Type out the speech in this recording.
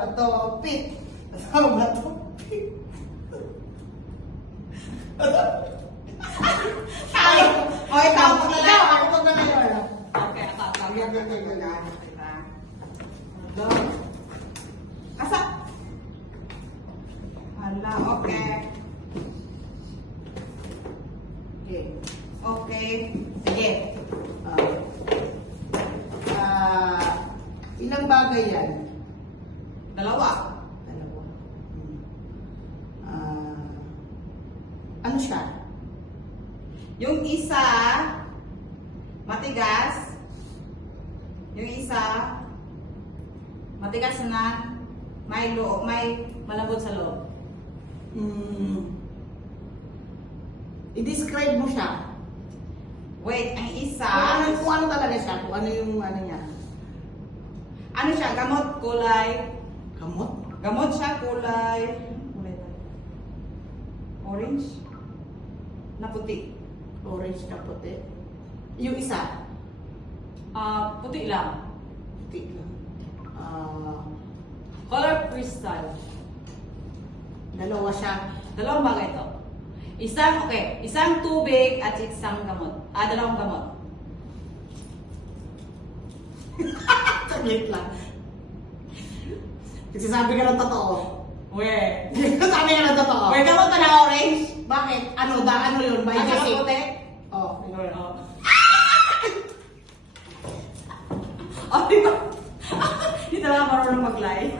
matopik. Matopik. Ay, okay, tawag na lang. Ako pag na ngayon. Okay, akakam. Asa? Hala, okay. Okay. Okay. Sige. Ilang bagay yan? Dalawa. Dalawa. Ano siya? Yung isa, matigas. Yung isa, matigas na may loob, may malambot sa loob. I-describe mo siya. Wait, ang isa, Kung ano talaga siya, kung ano yung ano niya. ano siya, gamot, kulay. Kamot? Gamot siya, kulay orange na puti. Orange na puti. Yung isa, Puti lang. puti lang. Color crystal. Dalawa siya. Dalawang bagay ito. Isang tubig at isang gamot. Dalawang gamot. Saglit lang. Kasi sabi ka ng totoo. Weh. Sabi ka ng totoo. Weh, gamot na lang orange. Bakit? Ano yun? By Ang gamot basic. puti. Oh. Oh. Oh, di ba? Hindi talaga marunong mag-lie.